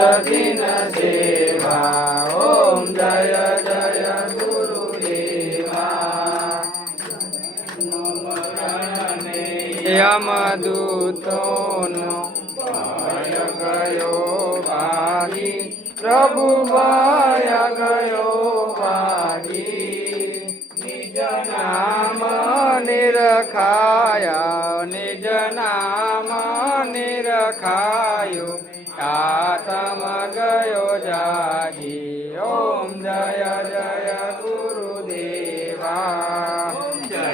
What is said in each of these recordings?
સદિન સેવા. ઓમ જય જય ગુરુદેવા. યમદૂતોનો ભય ગયો ભાગી, પ્રભુ ભય ગયો ભાગી. નિજ નામ નિરખાયા, નિજ નામ નિરખાયો, આત્મ ગયો જાગી. ઓમ જય જય ગુરુદેવા. જય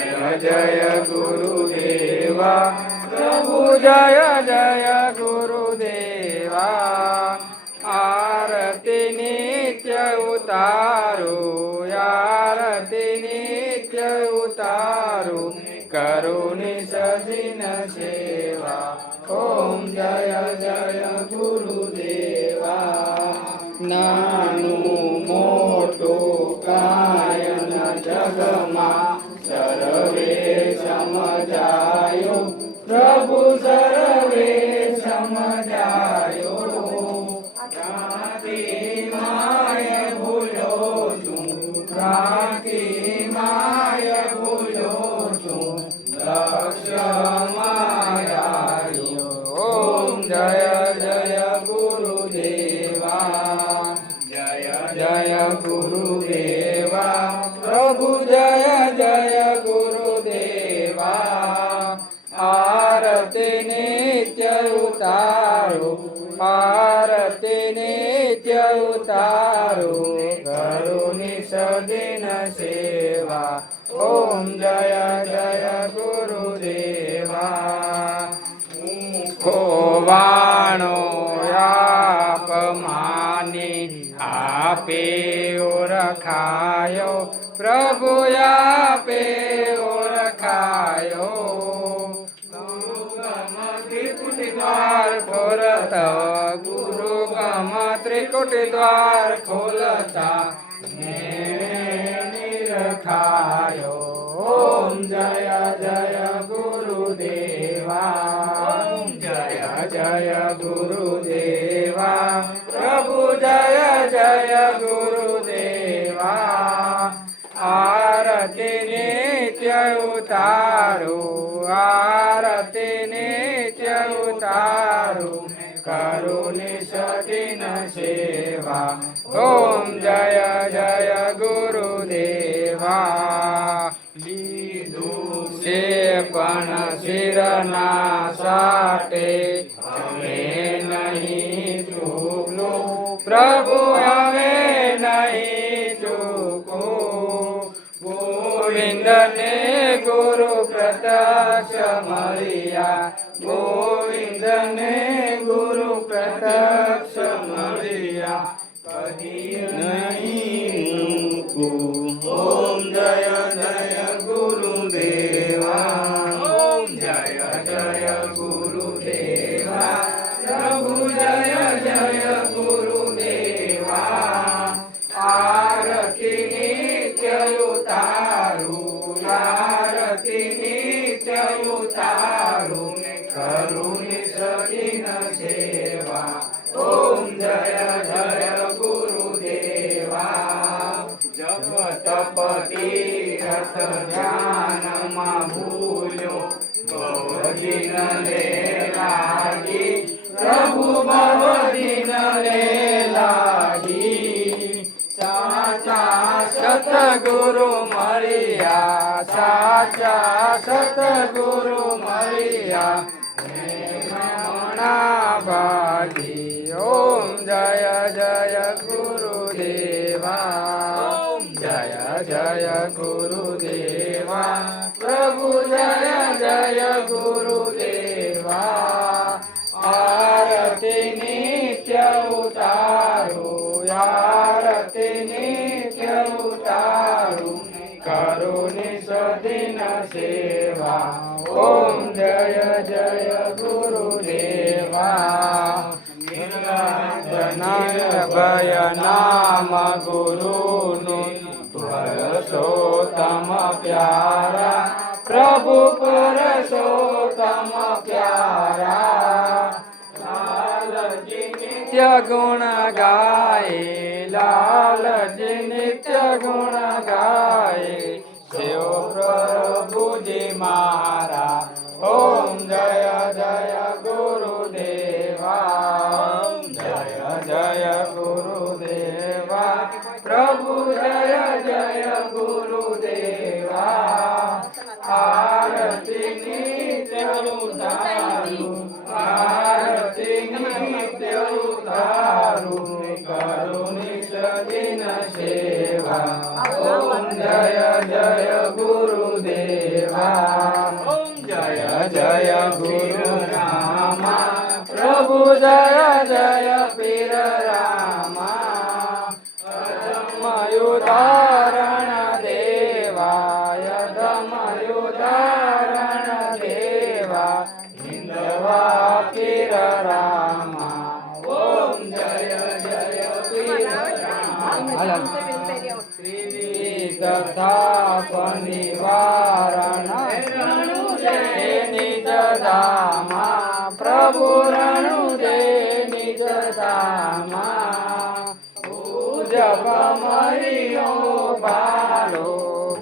જય ગુરુદેવા. પ્રભુ જય જય ગુરુદેવા. આરતી નિત્ય ઉતારો, આરતી નિત્ય ઉતારો, કરુણી સદિન સેવા. ઓમ જય જય ગુરુદેવા. નાનું મોટું કાયન જગમાં સર્વે સમજાયો, પ્રભુ સર્વે સમજાયો. ક્રાંતિ માય ભૂલ્યો છું, ક્રાંતિ માય ભૂલ્યો છું, લક્ષ્ય માયાયો. ઓમ જય જય ગુરુદેવા. જય જય ગુરુદેવા. પ્રભુ જય જય ગુરુદેવા. આરતી નિત્ય ઉતારો, આરતી નિત્ય ઉતારો, કરુણી સદિન સેવા. ઓમ જય જય ગુરુદેવા. ખોવાણો આપમાની આપે ઓળખાયો, પ્રભુ આપે ઓળખાયો. ત્રિકુટી દ્વાર ખોલતા, ગુરુ ગમ ત્રિકુટી દ્વાર ખોલતા, નિરખાયો. ઓમ જય જય ગુરુદેવા. જય જય ગુરુદેવા. પ્રભુ જય જય ગુરુદેવા. આરતી નિત્ય ઉતારો, આરતી નિત્ય ઉતારો, કરુણી સદિન સેવા. ઓમ જય જય ગુરુદેવા. લીધું છે પણ શિરના સાટે, હવે નહીં ચૂકલો, પ્રભુ હવે નહીં ચૂકો. ગોવિંદને ગુરુ પ્રત્યક્ષ મળ્યા, ગોવિંદને ગુરુ પ્રત્યક્ષ મળ્યા, કદી નહીં મૂકું. ઓમ જય જય ગુરુદેવા. ઓમ જય જય ગુરુદેવા. પ્રભુ જય જય ગુરુદેવા. આરતી નિત્ય ઉતારું, આરતી નિત્ય ઉતારું, કરુણી સદિન સેવા. ઓમ જય જય ગુરુદેવા. જપ તપ તીરથ ધ્યાનમાં ભૂલ્યો, ભવદિન લે લાગી, પ્રભુ ભવદિન લે લાગી. સાચા સતગુરુ મળ્યા, સાચા સતગુરુ મળ્યા, મણા ભાગી. ઓમ જય જય ગુરુદેવા. જય જય ગુરુદેવા. પ્રભુ જય જય ગુરુદેવા. આરતી નિત્ય ઉતારો, આરતી નિત્ય ઉતારો, કરુણી સદિન સેવા. ઓમ જય જય ગુરુદેવા. નિર્ભય નામ ગુરુનું, પુરુષોત્તમ પ્યારા, પ્રભુ પુરુષોત્તમ પ્યારા. નિત્ય ગુણ ગાય લાલજી નિત્ય ગુણ ગાય શિવ પ્રભુજી મારા ઓમ જય જય ગુરુદેવા જય જય ગુરુદેવા પ્રભુ જય જય ગુરુદેવા આરતી નિત્ય ઉતારું આરતી નિત્ય ઉતારું કરુણી સદિન સેવા ઓમ જય જય ગુરુદેવા જય જય ગુરુ રામા પ્રભુ જય જય પીર રામા અધમયુધારણ દેવાય અધમયુધારણ દેવા હિંદવા પીર રામા ઓમ જય જય પીર રામા તથા નિવારણ નિજ ધામા પ્રભુ રણુ દે નિજ ધામા પૂજબ મરિયો બાલો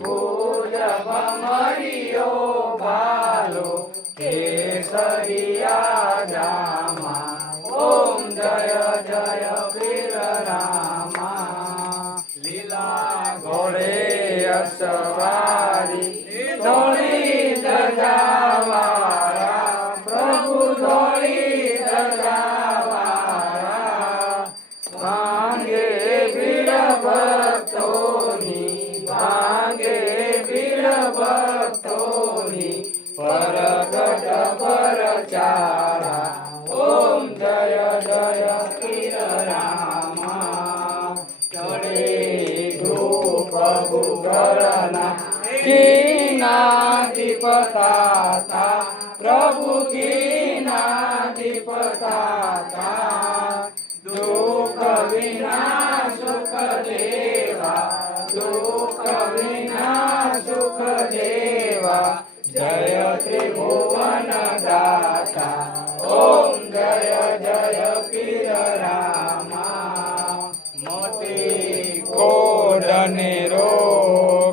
પૂજબ મરિયો બાલો કેસરિયા જામા ઓમ જય જય પીર રામા લીલા ઘોડે અસવારી ધોળી ધજાવાળા પ્રભુ ધોળી ધજાવાળા ભાંગે ભીડ ભક્તોની ભાંગે ભીડ ભક્તોની પરગટ પરચારા ઓમ જય જય પીર રામા ચડે ધૂપ ગુગળના દીપતાતા પ્રભુ કીના દીપતાતા દુઃખ વિના સુખ દેવા દુઃખ વિના સુખ દેવા જય ત્રિભુવન દાતા ઓમ જય જય પીર રામા મોટી કોડને રોગયંદા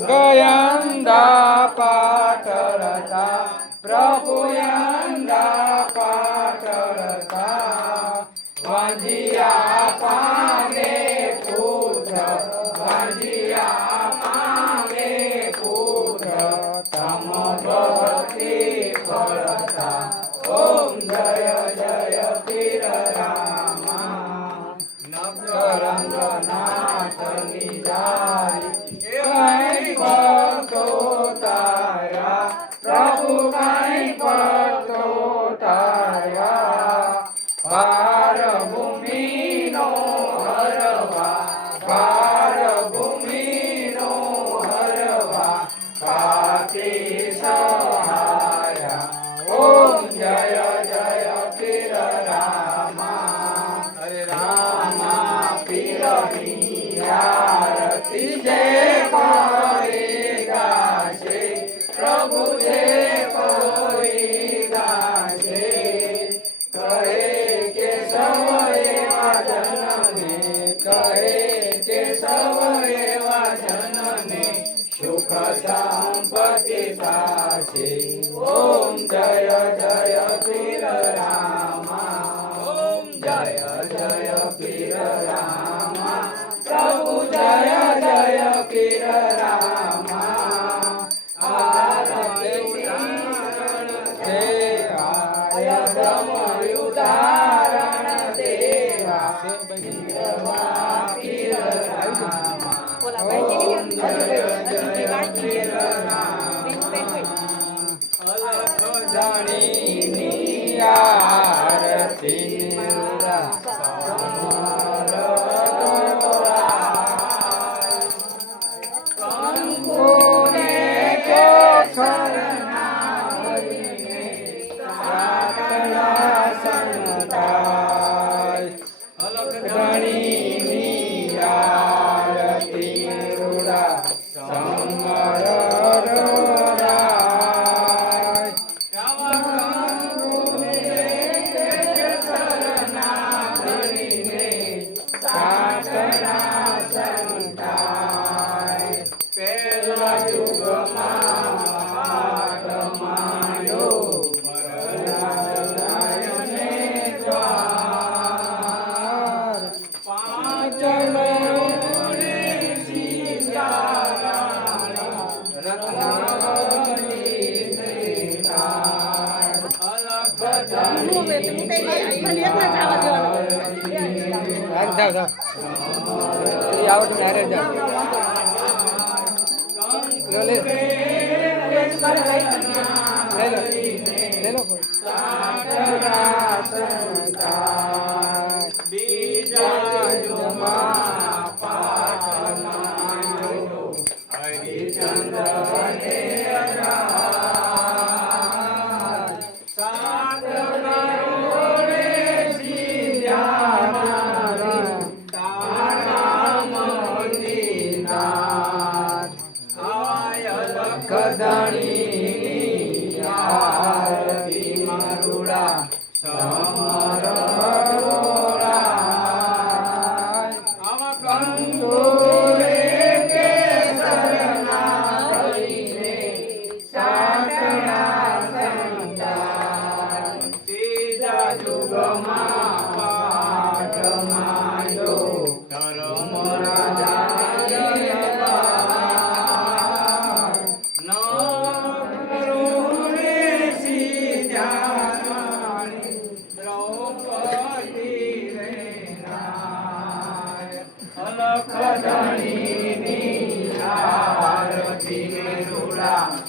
પાટરતા પ્રભુ યંદા પાટરતા વાંજિયા પાંગે પુત્ર વાંજિયા પાંગે પુત્ર તમ ભક્તિ ફળતા ઓમ જય જય પીર રામા નવરંગ નાથની જારી કઈ ભક્તો તારા પ્રભુ કઈ ભક્તો તારા પાર ભૂમિનો હરવા પાર ભૂમિનો હરવા કાતી સહાયા ઓમ જય જય પીર રામા હરે રામા પીરની આરતી જય કોઈ ગાશે પ્રભુ જે કોઈ ગાશે કહે કે સૌ એવા જનને કહે કે સૌ એવા જનને સુખ સંપત્તિ થશે ઓમ જય જય પીર રામા ઓમ જય જય પીર રામા પ્રભુ જય જય પીર રામા આરતી દેવાય ધમયુધારણ દેવા પીર રામા ઓમ જય જય પીર રામા અલખ જાણીની આરતી ખાલી એકલા જ આવવા દેવાનો. હારે જાવ જાવ એ આવો તમે હારે જાવ લો લે લે લો બીજા જમા પાટના હરિચંદ્ર ને સાત કરોડે સીધ્યા તારા મંદિરનાથ આય લખધણી આરતી મારુડા સમર લખધણી આરતી મેરુડા